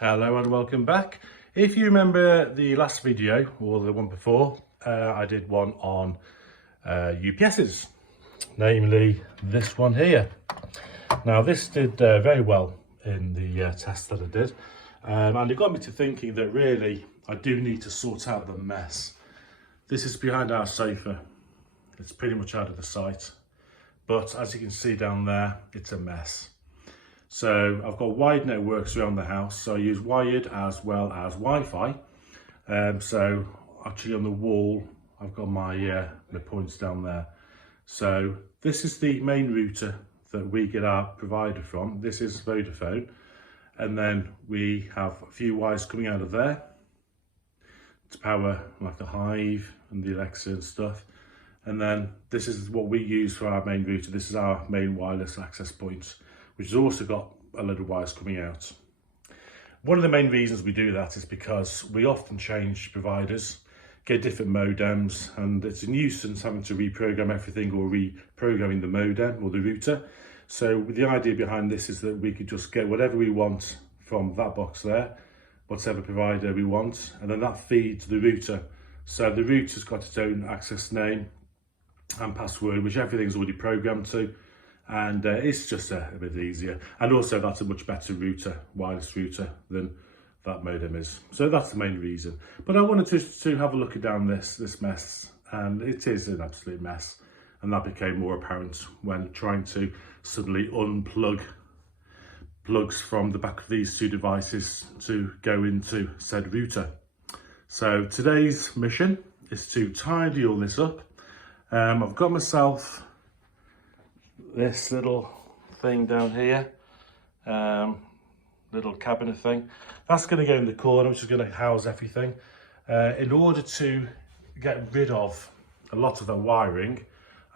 Hello and welcome back. If you remember the last video or the one before, I did one on UPSs, namely this one here. Now this did very well in the test that I did, and it got me to thinking that really I do need to sort out the mess. This is behind our sofa. It's pretty much out of the sight, but as you can see down there, it's a mess. So I've got wired networks around the house, so I use wired as well as Wi-Fi. So actually on the wall, I've got my points down there. So this is the main router that we get our provider from. This is Vodafone. And then we have a few wires coming out of there to power like the Hive and the Alexa and stuff. And then this is what we use for our main router. This is our main wireless access point, which has also got a load of wires coming out. One of the main reasons we do that is because we often change providers, get different modems, and it's a nuisance having to reprogram everything or reprogramming the modem or the router. So the idea behind this is that we could just get whatever we want from that box there, whatever provider we want, and then that feeds the router. So the router's got its own access name and password, which everything's already programmed to. And it's just a bit easier, and also that's a much better router, wireless router, than that modem is. So that's the main reason. But I wanted to have a look down this mess, and it is an absolute mess, and that became more apparent when trying to suddenly unplug plugs from the back of these two devices to go into said router. So today's mission is to tidy all this up. I've got myself this little thing down here, little cabinet thing. That's going to go in the corner, which is going to house everything. In order to get rid of a lot of the wiring,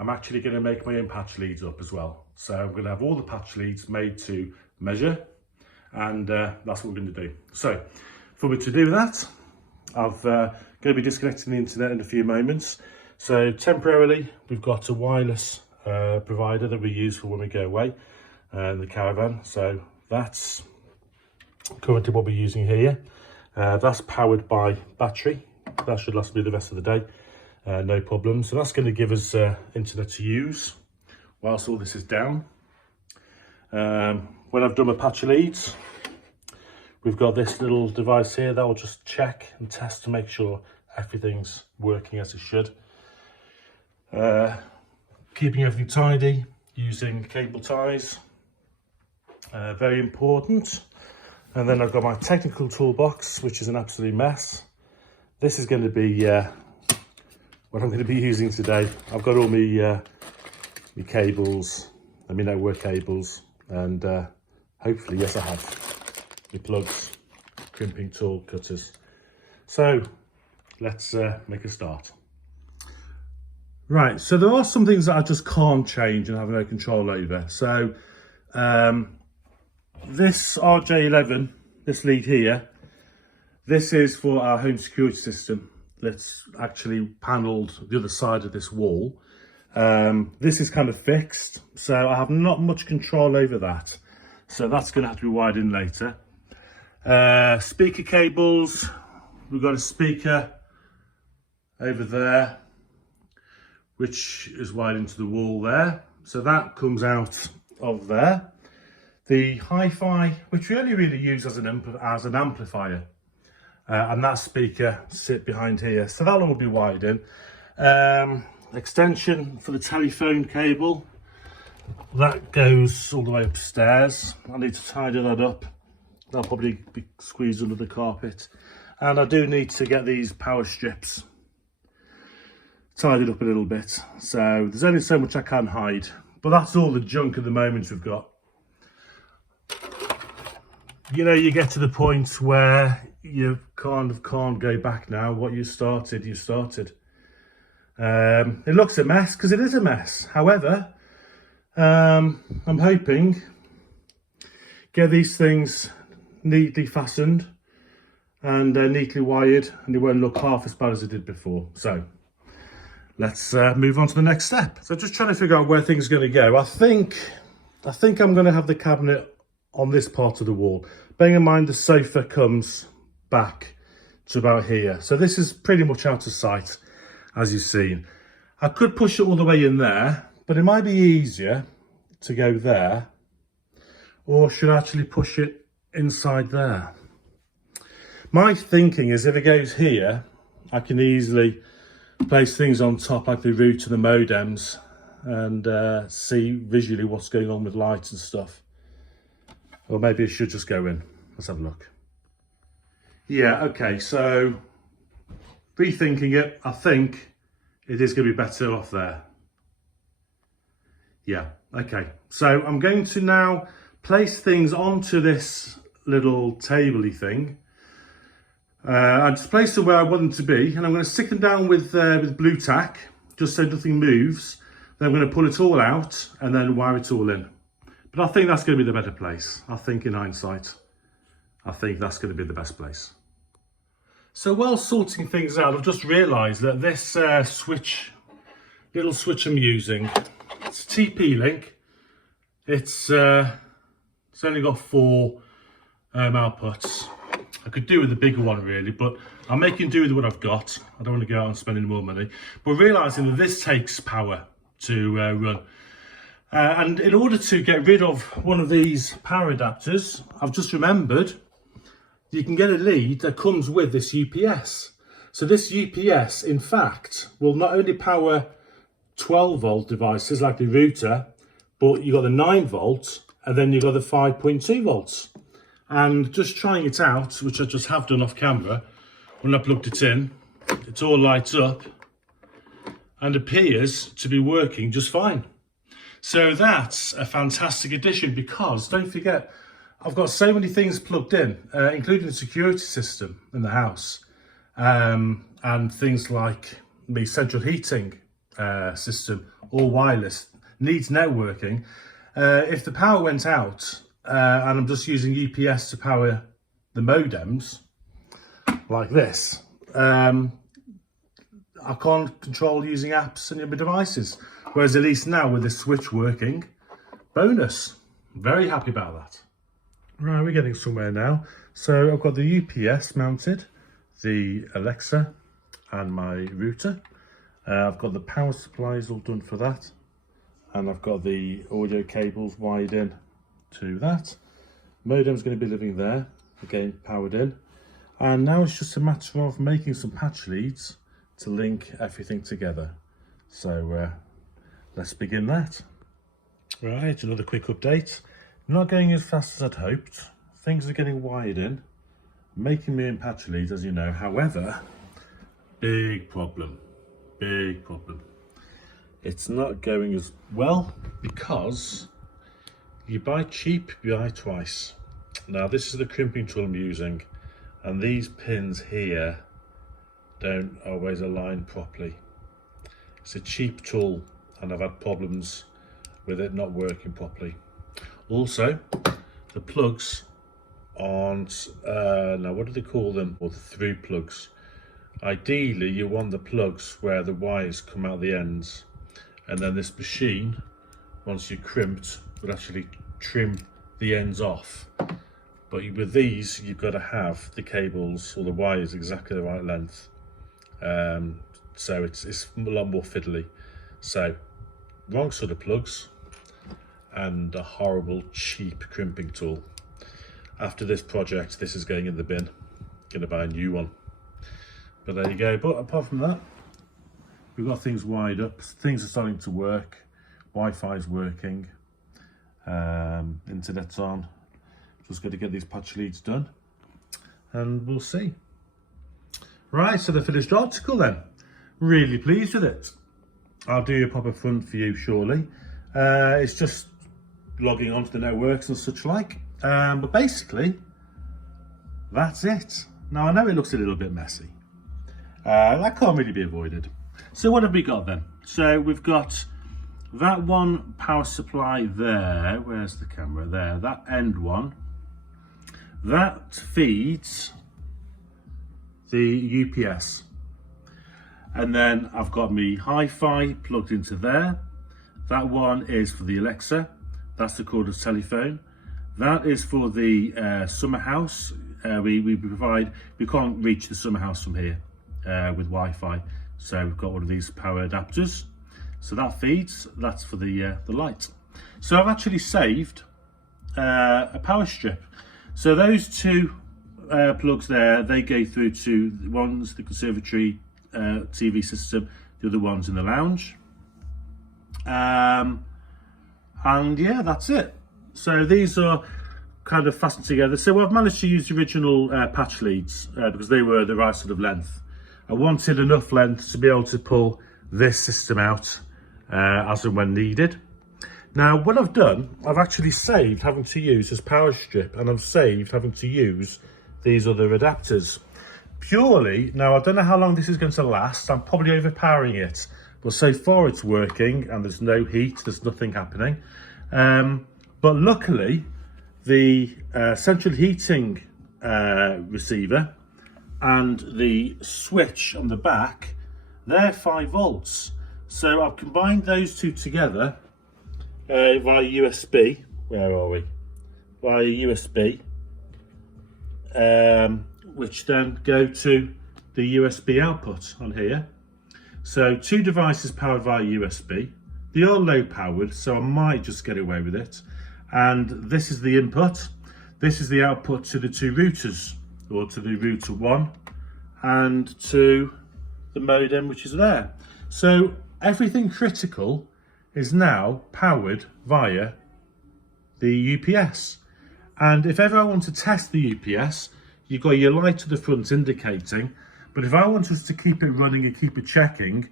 I'm actually going to make my own patch leads up as well. So I'm going to have all the patch leads made to measure, and that's what we're going to do. So for me to do that, I'm going to be disconnecting the internet in a few moments. So temporarily, we've got a wireless provider that we use for when we go away in the caravan. So that's currently what we're using here. That's powered by battery. That should last me the rest of the day, no problem. So that's going to give us internet to use whilst all this is down. When I've done my patch leads, we've got this little device here that will just check and test to make sure everything's working as it should. Keeping everything tidy, using cable ties, very important. And then I've got my technical toolbox, which is an absolute mess. This is going to be what I'm going to be using today. I've got all my cables and my network cables, and hopefully, yes I have, my plugs, crimping tool, cutters. So let's make a start. Right, so there are some things that I just can't change and have no control over. So this RJ11, this lead here, this is for our home security system that's actually panelled the other side of this wall. This is kind of fixed, so I have not much control over that. So that's going to have to be wired in later. Speaker cables, we've got a speaker over there, which is wired into the wall there. So that comes out of there. The hi-fi, which we only really use as an amplifier, and that speaker sit behind here. So that one will be wired in. Extension for the telephone cable, that goes all the way upstairs. I need to tidy that up. That'll probably be squeezed under the carpet. And I do need to get these power strips tidied up a little bit. So there's only so much I can hide, but that's all the junk at the moment we've got. You know, you get to the point where you kind of can't go back now. What you started, you started. It looks a mess because it is a mess. However, I'm hoping get these things neatly fastened and neatly wired, and it won't look half as bad as it did before. So let's move on to the next step. So just trying to figure out where things are going to go. I think I'm going to have the cabinet on this part of the wall. Bearing in mind the sofa comes back to about here. So this is pretty much out of sight, as you've seen. I could push it all the way in there, but it might be easier to go there, or should I actually push it inside there? My thinking is if it goes here, I can easily place things on top like the router and the modems and see visually what's going on with lights and stuff. Or maybe it should just go in. Let's have a look. Yeah, okay, so rethinking it, I think it is going to be better off there. Yeah, okay. So I'm going to now place things onto this little tabley thing. I just place them where I want them to be, and I'm going to stick them down with blue tack, just so nothing moves. Then I'm going to pull it all out and then wire it all in. But I think that's going to be the better place. I think in hindsight, I think that's going to be the best place. So while sorting things out, I've just realised that this little switch I'm using, it's TP-Link. It's only got 4 outputs. I could do with the bigger one really, but I'm making do with what I've got. I don't want to go out and spend any more money. But realising that this takes power to run. And in order to get rid of one of these power adapters, I've just remembered you can get a lead that comes with this UPS. So this UPS, in fact, will not only power 12 volt devices like the router, but you've got the 9 volts and then you've got the 5.2 volts. And just trying it out, which I just have done off camera, when I plugged it in, it all lights up and appears to be working just fine. So that's a fantastic addition because, don't forget, I've got so many things plugged in, including the security system in the house, and things like the central heating system, all wireless, needs networking. If the power went out, and I'm just using UPS to power the modems, like this, I can't control using apps and other devices. Whereas at least now with this switch working, bonus. Very happy about that. Right, we're getting somewhere now. So I've got the UPS mounted, the Alexa and my router. I've got the power supplies all done for that. And I've got the audio cables wired in to that. Modem's going to be living there, again powered in. And now it's just a matter of making some patch leads to link everything together. So let's begin that. Right, another quick update. Not going as fast as I'd hoped. Things are getting wired in, making me in patch leads, as you know. However, big problem. It's not going as well because you buy cheap, you buy twice. Now this is the crimping tool I'm using, and these pins here don't always align properly. It's a cheap tool and I've had problems with it not working properly. Also, the plugs aren't, now what do they call them? Or the through plugs. Ideally you want the plugs where the wires come out the ends, and then this machine, once you're crimped, would actually trim the ends off. But with these, you've got to have the cables or the wires exactly the right length. So it's a lot more fiddly. So, wrong sort of plugs and a horrible cheap crimping tool. After this project, this is going in the bin. Gonna buy a new one. But there you go. But apart from that, we've got things wired up. Things are starting to work. Wi-Fi's working. Internet's on. Just got to get these patch leads done, and we'll see. Right, so the finished article then. Really pleased with it. I'll do a proper front for you shortly. It's just logging onto the networks and such like. But basically, that's it. Now I know it looks a little bit messy. That can't really be avoided. So what have we got then? So we've got that one power supply there. Where's the camera? There, that end one. That feeds the UPS. And then I've got my hi-fi plugged into there. That one is for the Alexa. That's the cordless telephone. That is for the summer house. We can't reach the summer house from here with Wi-Fi, so we've got one of these power adapters. So that feeds, that's for the light. So I've actually saved a power strip. So those two plugs there, they go through to one's the conservatory TV system, the other one's in the lounge. And yeah, that's it. So these are kind of fastened together. So I've managed to use the original patch leads because they were the right sort of length. I wanted enough length to be able to pull this system out as and when needed. Now, what I've done, I've actually saved having to use this power strip, and I've saved having to use these other adapters. Purely, now I don't know how long this is going to last, I'm probably overpowering it, but so far it's working and there's no heat, there's nothing happening. But luckily, the central heating receiver and the switch on the back, they're 5 volts. So I've combined those two together via USB. Where are we? Via USB, which then go to the USB output on here. So 2 devices powered via USB. They are low powered, so I might just get away with it. And this is the input. This is the output to the 2 routers, or to the router 1 and to the modem, which is there. So everything critical is now powered via the UPS. And if ever I want to test the UPS, you've got your light to the front indicating, but if I want us to keep it running and keep it checking,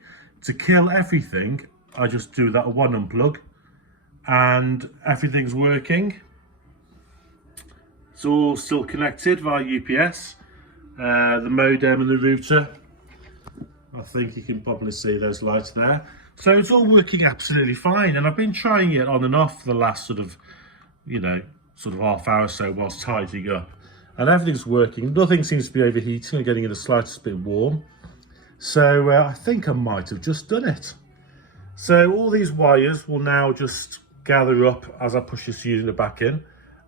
to kill everything, I just do that one unplug and everything's working. It's all still connected via UPS, the modem and the router. I think you can probably see those lights there. So it's all working absolutely fine, and I've been trying it on and off for the last sort of half hour or so whilst tidying up, and everything's working. Nothing seems to be overheating or getting in the slightest bit warm. So I think I might have just done it. So all these wires will now just gather up as I push this unit back in,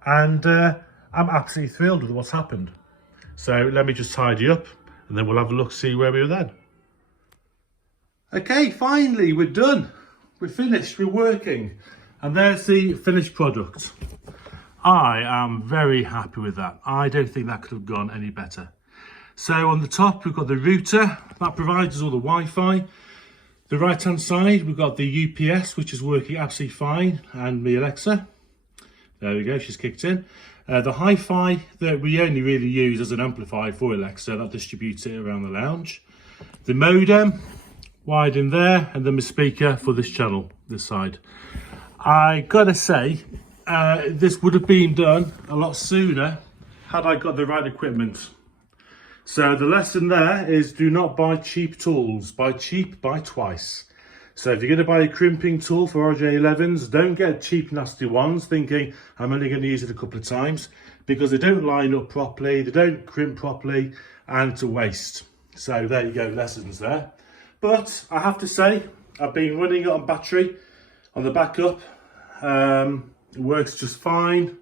and I'm absolutely thrilled with what's happened. So let me just tidy up and then we'll have a look, see where we are then. Okay, finally we're done. We're finished, we're working. And there's the finished product. I am very happy with that. I don't think that could have gone any better. So on the top, we've got the router that provides us all the Wi-Fi. The right hand side, we've got the UPS, which is working absolutely fine, and the Alexa. There we go, she's kicked in. The hi-fi that we only really use as an amplifier for Alexa, that distributes it around the lounge. The modem, wired in there, and then the speaker for this channel, this side. I gotta say, this would have been done a lot sooner had I got the right equipment. So the lesson there is, do not buy cheap tools. Buy cheap, buy twice. So if you're going to buy a crimping tool for RJ11s, don't get cheap nasty ones thinking I'm only going to use it a couple of times, because they don't line up properly, they don't crimp properly, and it's a waste. So there you go, lessons there. But I have to say, I've been running it on battery on the backup. It works just fine.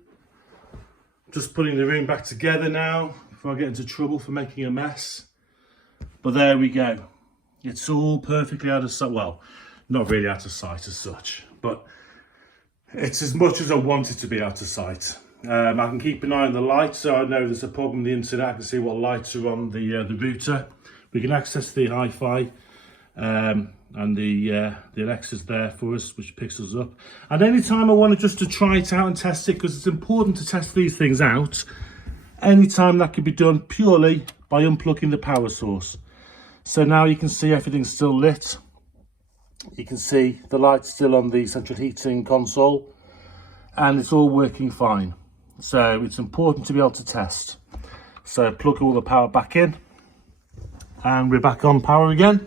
Just putting the room back together now before I get into trouble for making a mess. But there we go. It's all perfectly out of sight. Well, not really out of sight as such, but it's as much as I want it to be out of sight. I can keep an eye on the light, so I know there's a problem with the internet. I can see what lights are on the router. We can access the hi-fi, and the Alexa's there for us, which picks us up. And anytime I wanted just to try it out and test it, because it's important to test these things out, anytime that can be done purely by unplugging the power source. So now you can see everything's still lit. You can see the light's still on the central heating console, and it's all working fine. So it's important to be able to test. So plug all the power back in, and we're back on power again,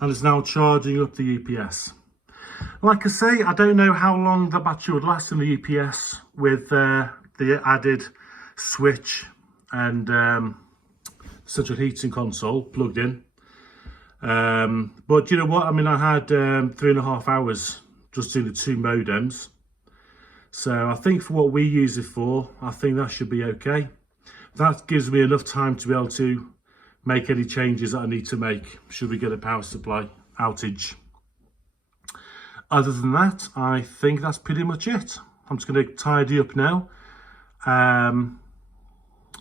and it's now charging up the UPS. Like I say, I don't know how long the battery would last in the UPS with the added switch and central heating console plugged in. But you know what, I mean, I had 3.5 hours just doing the 2 modems. So I think for what we use it for, I think that should be okay. That gives me enough time to be able to make any changes that I need to make should we get a power supply outage. Other than that, I think that's pretty much it. I'm just going to tidy up now, and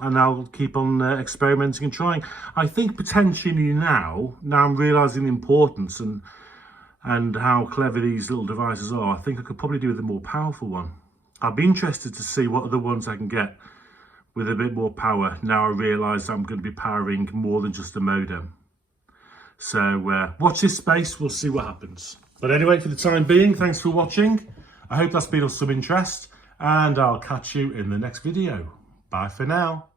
I'll keep on experimenting and trying. I think potentially now I'm realising the importance and how clever these little devices are, I think I could probably do with a more powerful one. I'd be interested to see what other ones I can get with a bit more power. Now I realise I'm going to be powering more than just a modem. So watch this space, we'll see what happens. But anyway, for the time being, thanks for watching. I hope that's been of some interest, and I'll catch you in the next video. Bye for now.